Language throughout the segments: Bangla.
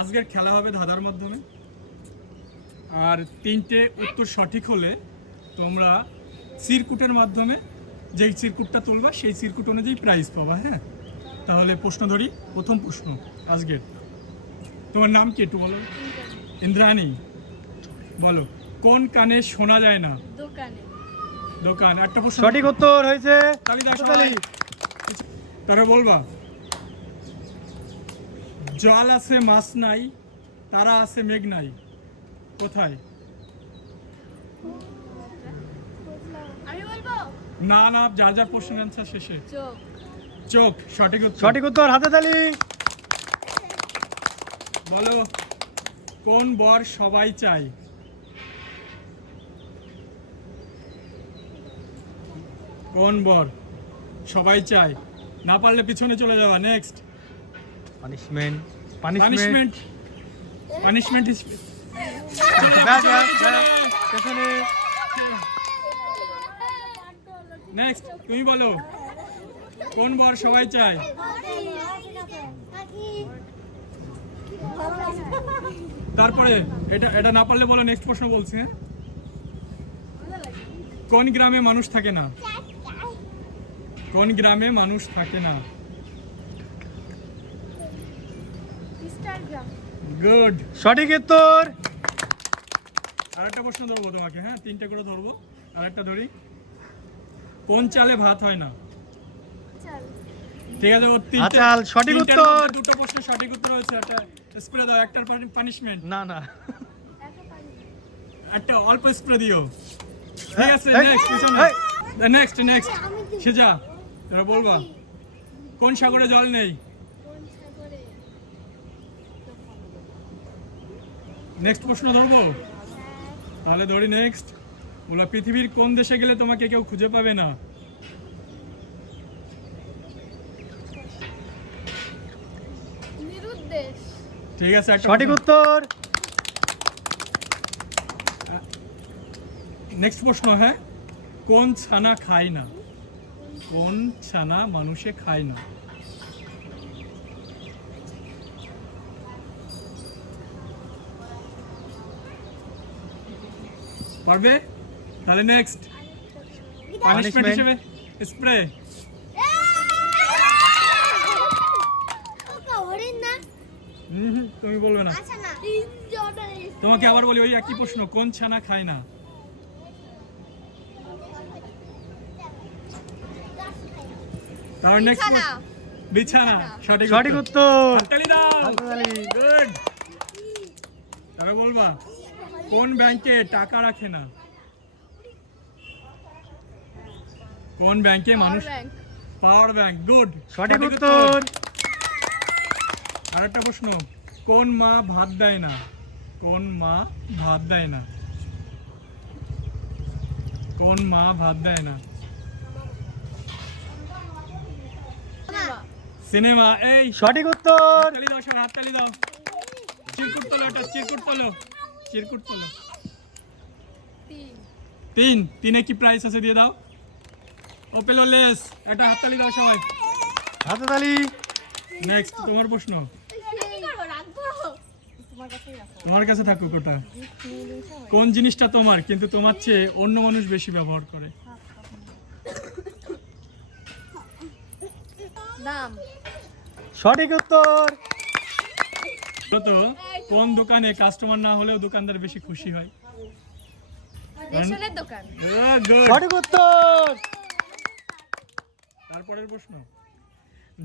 আজকের খেলা হবে ধাঁধার মাধ্যমে, আর 3টে উত্তর সঠিক হলে তোমরা চিরকুটের মাধ্যমে যেই চিরকুটটা তুলবা সেই চিরকুট অনুযায়ী প্রাইজ পাবা। হ্যাঁ, তাহলে প্রশ্ন ধরি। প্রথম প্রশ্ন আজকের, তোমার নাম কি একটু বলো? ইন্দ্রাণী। বলো, কোন কানে শোনা যায় না? দোকানে। দোকান। একটা প্রশ্ন সঠিক উত্তর হয়েছে। তালি দাও সবাই। তারা বলবা, জল আছে মাছ নাই, তারা আছে মেঘ নাই, কোথায়? আমি বলবো না না, যার যার প্রশ্ন অ্যান্সার শেষে। চোখ। চোখ। সঠিক উত্তর। সঠিক উত্তর, হাতে তালি। বলো, কোন বর সবাই চায়? কোন বর সবাই চায়? না পারলে পিছনে চলে যাওয়া। Next. Punishment. Punishment. Punishment is next. তুমি বলো, কোন বর সবাই চায়? তারপরে এটা না পারলে বলো, নেক্সট প্রশ্ন বলছি। হ্যাঁ, কোন গ্রামে মানুষ থাকে না? কোন গ্রামে মানুষ থাকে না? ইনস্টাগ্রাম। গুড। সঠিক উত্তর। আরেকটা প্রশ্ন ধরবো তোমাকে। হ্যাঁ, 3টে করে ধরবো। আরেকটা ধরি, কোন চালে ভাত হয় না? চল। ঠিক আছে, ও আচাল। সঠিক উত্তর। দুটো প্রশ্ন সঠিক উত্তর হয়েছে। একটা স্প্রে দাও, একটার পানিশমেন্ট। না না, একটা অল্প স্প্রে দিও। ঠিক আছে, এই, নেক্সট পিছনে। এই। নেক্সট সেজা, এবার বলবা, কোন সাগরে জল নেই? কোন সাগরে? নেক্সট প্রশ্ন ধরবো। তাহলে ধরি নেক্সট। বলো, পৃথিবীর কোন দেশে গেলে তোমাকে কেউ খুঁজে পাবে না? নিরুদ্দেশ। ঠিক আছে, একটা সঠিক উত্তর। নেক্সট প্রশ্ন। হ্যাঁ, কোন ছানা খায় না? কোন ছানা মানুষে খায় না? পারবে? তাহলে নেক্সট। পানিশমেন্ট হিসেবে স্প্রে। তুমি বলবে না। আচ্ছা না। তোমাকে আবার বলি, ওই একই প্রশ্ন, কোন ছানা খায় না? তাহলে নেক্সট। বিছানা। সঠিক উত্তর। হাততালি দাও। হাতে তালি। গুড। তাহলে বলবা, কোন ব্যাংকে টাকা রাখে না? কোন ব্যাংকে মানুষ? Power bank. গুড। সঠিক উত্তর। আরেকটা প্রশ্ন, কোন মা ভাত দেয় না? কোন মা ভাত দেয় না? কোন মা ভাত দেয় না? সিনেমা। এই সঠিক উত্তর। তালি দাও, সব হাততালি দাও। চিরকুট তোলো, এটা চিরকুট তোলো। চিরকুট তোলো। 3 কি প্রাইস আছে দিয়ে দাও। ও পেলো লেস। এটা হাততালি দাও সবাই। হাতে তালি। নেক্সট, তোমার প্রশ্ন। তোমার কাছে থাকুক ওটা। কোন জিনিসটা তোমার কিন্তু তোমার চেয়ে অন্য মানুষ বেশি ব্যবহার করে? দাম। সঠিক উত্তর। তো কোন দোকানে কাস্টমার না হলেও দোকানদার বেশি খুশি হয়? রেশনের দোকান। Good. সঠিক উত্তর। তারপরের প্রশ্ন,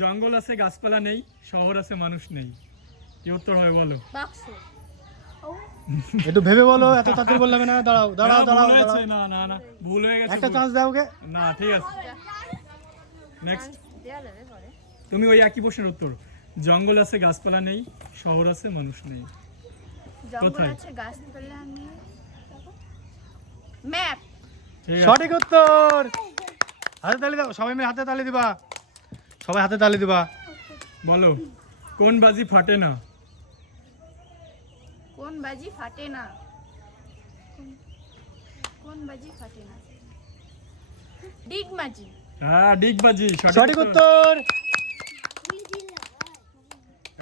জঙ্গল আছে গাছপালা নেই, শহর আছে মানুষ নেই, কি উত্তর হবে বলো? বাক্স। একটু ভেবে বলো, এত তাড়াতাড়ি বললাম না। দাঁড়াও দাঁড়াও না, দাঁড়াও ভুল হয়েছে। দাঁড়াও। না না না, ভুল হয়ে গেছে। একটা চান্স দাও ওকে। না, ঠিক আছে। নেক্সট, দেয়া যাবে পরে। তুমি ওই একই প্রশ্নের উত্তর। জঙ্গল আছে গাছপালা নেই, শহর আছে মানুষ নেই, জঙ্গল কোথায়? আছে গাছপালা নেই। ম্যাপ। ঠিক আছে। সঠিক উত্তর। হাতে তালি দাও, সবাই মিলে হাতে তালি দিবা। সবাই হাতে তালি দিবা। বলো, কোন বাজি ফাটে না? কোন বাজি ফাটে না? কোন বাজি ফাটে না? ডিগবাজি। হ্যাঁ, ডিগবাজি। সঠিক উত্তর।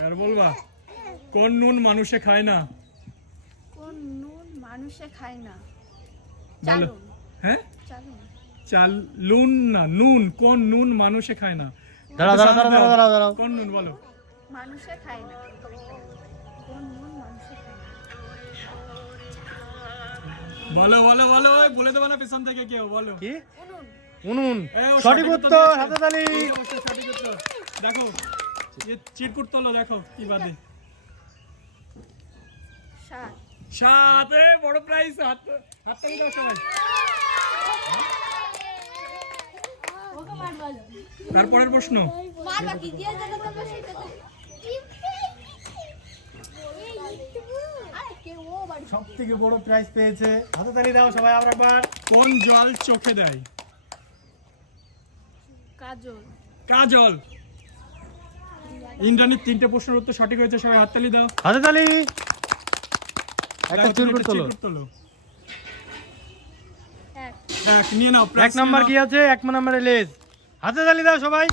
আর বলবা, কোন নুন মানুষে খায় না? কোন নুন মানুষে খায় না? বলো। চালুন। হ্যাঁ, চালুন। লুন না, নুন। কোন নুন মানুষে খায় না? দাঁড়াও দাঁড়াও দাঁড়াও দাঁড়াও দাঁড়াও দাঁড়াও কোন নুন বলো? মানুষে খায় না। কোন নুন মানুষে খায় না? বলো বলো বলো, ওই বলে দেবো না পেছন থেকে কেউ, বলো। কি? উনুন। উনুন। ও সঠিক উত্তর, দিয়েছে। হাতে তালি। এই অবশ্যই সঠিক উত্তর। দেখো চিরকুট তোলো, দেখো কি বাদে। সাত। সাথে বড় প্রাইজ, হাততালি দাও সবাই। তারপরের প্রশ্ন, সব থেকে বড় প্রাইজ পেয়েছে, হাতে তালি দাও সবাই আবার একবার। কোন জল চোখে দেয়? কাজল। কাজল। ইন্দ্রাণীর 3টে প্রশ্নের উত্তর সঠিক হয়েছে, সবাই হাততালি দাও। হাতে তালি। একটা দেখো, তুমি চিরকুট একটা তোলো। চিরকুট তোলো। এক। এক নিয়ে নাও, এক প্রাইজ নাম্বার নিয়ে কি নাও। আছে? 1 নম্বরে লেজ। হাতে তালি দাও সবাই।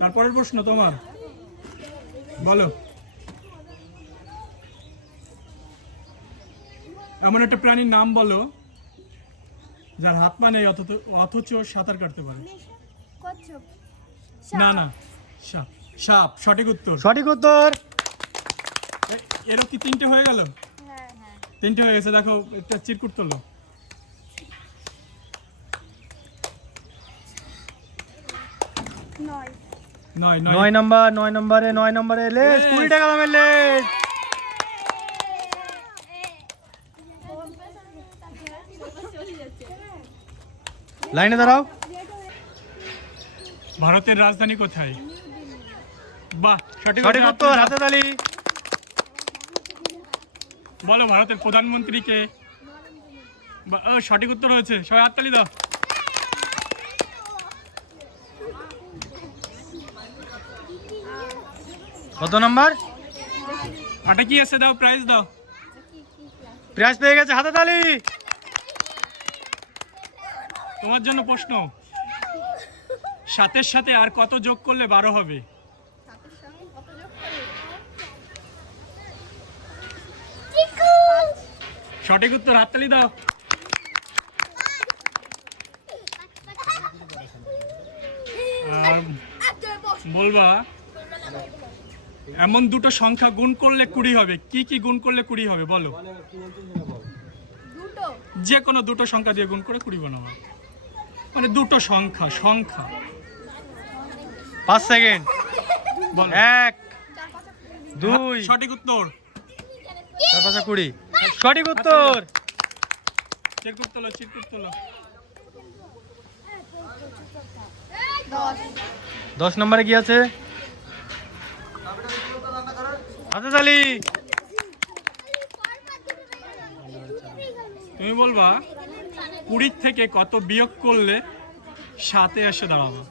তারপরের প্রশ্ন তোমার, বলো। এমন একটা প্রাণীর নাম বলো যার হাত পা নেই অথচ সাঁতার কাটতে পারে। কচ্ছপ। না না, সাপ। সাপ সঠিক উত্তর। সঠিক উত্তর। এরও কি 3টে হয়ে গেল? হ্যাঁ হ্যাঁ। 3টে হয়ে গেছে, দেখো একটা চিরকুট তোলো। নয়। 9 9 নম্বরে 9 নম্বরে লেজ। লেজ। 20 টাকা দামের লেজ। লাইনে দাঁড়াও। ভারতের রাজধানী কোথায়? বাহ, সঠিক সঠিক উত্তর, হাতে তালি। বলো ভারতের প্রধানমন্ত্রী কে? সঠিক উত্তর হয়েছে, সবাই হাততালি দাও। কত নাম্বার? আটা কি আছে, দাও প্রাইজ দাও। প্রাইজ পেয়ে গেছে, হাতে তালি। তোমার জন্য প্রশ্ন, 7-এর সাথে আর কত যোগ করলে 12 হবে? সাতের সঙ্গে কত যোগ করে? সঠিক উত্তর, হাততালি দাও। আর বলবা এমন দুটো সংখ্যা গুণ করলে 20 হবে, কি কি গুণ করলে 20 হবে বলো? দুটো। যে কোনো দুটো সংখ্যা দিয়ে গুণ করে 20 বানাবো, মানে দুটো সংখ্যা। 5 সেকেন্ড। বলো। 1 2 সঠিক উত্তর। 4 5 20। সঠিক উত্তর। চিরকুট তোলো, চিরকুট তোলো। 10। 10 নম্বরে কি আছে? হাতে তালি। তুমি বলবা 20 থেকে কত বিয়োগ করলে 7-এ এসে দাঁড়াবে?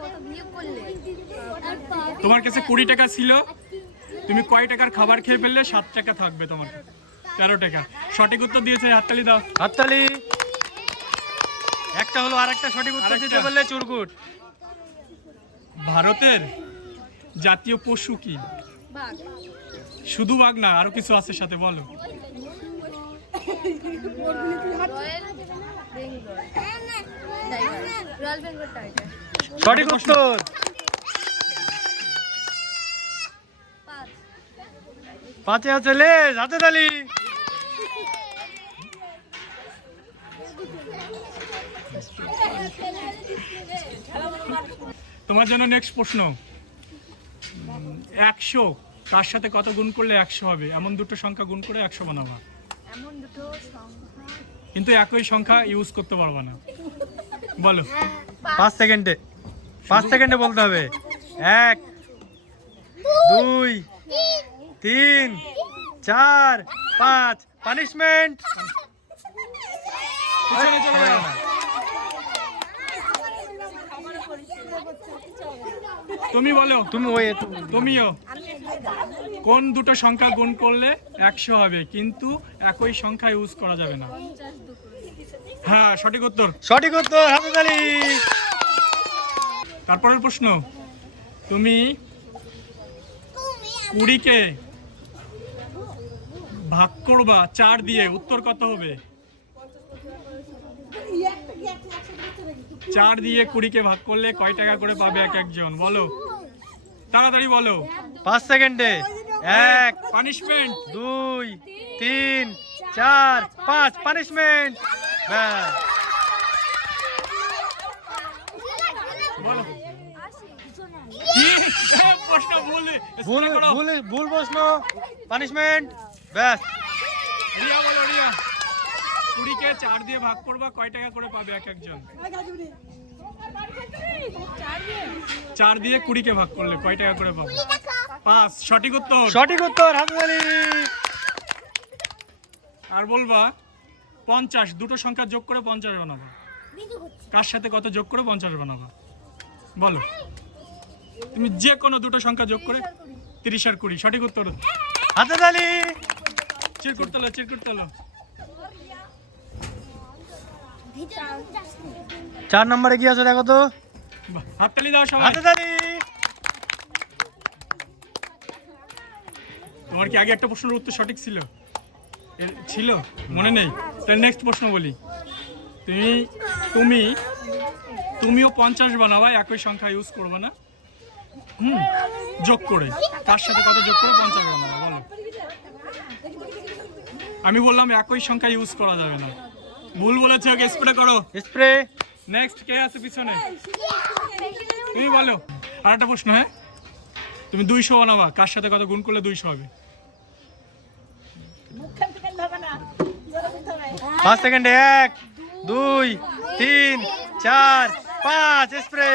কত বিয়োগ করলে? তোমার কাছে 20 টাকা ছিল, তুমি কয় টাকার খাবার খেয়ে ফেললে 7 টাকা থাকবে তোমার কাছে? 13 টাকা। সঠিক উত্তর দিয়েছে, হাততালি দাও। হাততালি। একটা হলো, আর একটা সঠিক উত্তর আরেকটা। দিতে বললে চুরকুট। ভারতের জাতীয় পশু কি? বাঘ। শুধু বাঘ না, আরো কিছু আছে সাথে, বলো। Royal Bengal tiger. Royal Bengal tiger. সঠিক উত্তর। 5। 5-এ আছে লেজ। হাতে তালি। তোমার জন্য নেক্সট প্রশ্ন, 100 তার সাথে কত গুণ করলে 100 হবে? এমন দুটো সংখ্যা গুণ করে 100 বানাবা, এমন দুটো সংখ্যা। কিন্তু একই সংখ্যা ইউজ করতে পারবা না, বলো। 5 সেকেন্ডে। 5 সেকেন্ডে বলতে হবে। 1 2 3 4 5। পানিশমেন্ট। পিছনে চলে যাও। তুমি বলো, তুমিও। কোন দুটো সংখ্যা গুণ করলে 100 হবে কিন্তু একই সংখ্যা ইউজ করা যাবে না? 50 দুটো। হ্যাঁ, সঠিক উত্তর। সঠিক উত্তর, হাতে তালি। তারপরের প্রশ্ন, তুমি 20কে ভাগ করবা 4 দিয়ে, উত্তর কত হবে? 4 দিয়ে 20কে ভাগ করলে কয় টাকা করে পাবে এক একজন? বলো, তাড়াতাড়ি বলো। 5 সেকেন্ডে 1 পানিশমেন্ট। 2 3 4 5 পানিশমেন্ট। ব্যাস বলো কি? প্রশ্ন ভুল ভুল স্কুলে করো। ভুল ভুল প্রশ্ন, পানিশমেন্ট। ব্যাস রিয়া বলো, রিয়া 20কে 4 দিয়ে ভাগ করবা কয় টাকা করে পাবে এক একজন? 4 দিয়ে 20কে ভাগ করলে কয় টাকা করে পাবে? 5। সঠিক উত্তর। সঠিক উত্তর, হাততালি। আর বলবা 50, দুটো সংখ্যা যোগ করে 50 বানাবো। কার সাথে কত যোগ করে 50 বানাবো? বলো, তুমি যে কোনো দুটো সংখ্যা যোগ করে 30 আর 20। সঠিক উত্তর। হাততালি। চিরকুট তোলো, চিরকুট তোলো। 4 নম্বরে কি আছে দেখো তো। বাহ, হাততালি দাও সবাই। হাততালি। তোমার কি আগে একটা প্রশ্নের উত্তর সঠিক ছিল? ছিল, মনে নেই? তাহলে নেক্সট প্রশ্ন বলি। তুমিও 50 বানাবা, একই সংখ্যা ইউজ করবে না, যোগ করে। কার সাথে কত যোগ করে 50 বানাবা? বলো। আমি বললাম একই সংখ্যা ইউজ করা যাবে না। ভুল বলেছে, ওকে স্প্রে করো। স্প্রে। নেক্সট কে আছে পিছনে? তুমি বলো। আর একটা প্রশ্ন, হ্যাঁ, তুমি 200 বানাবা, কার সাথে কত গুণ করলে 200 হবে? 5 সেকেন্ডে 1 2 3 4 5 স্প্রে।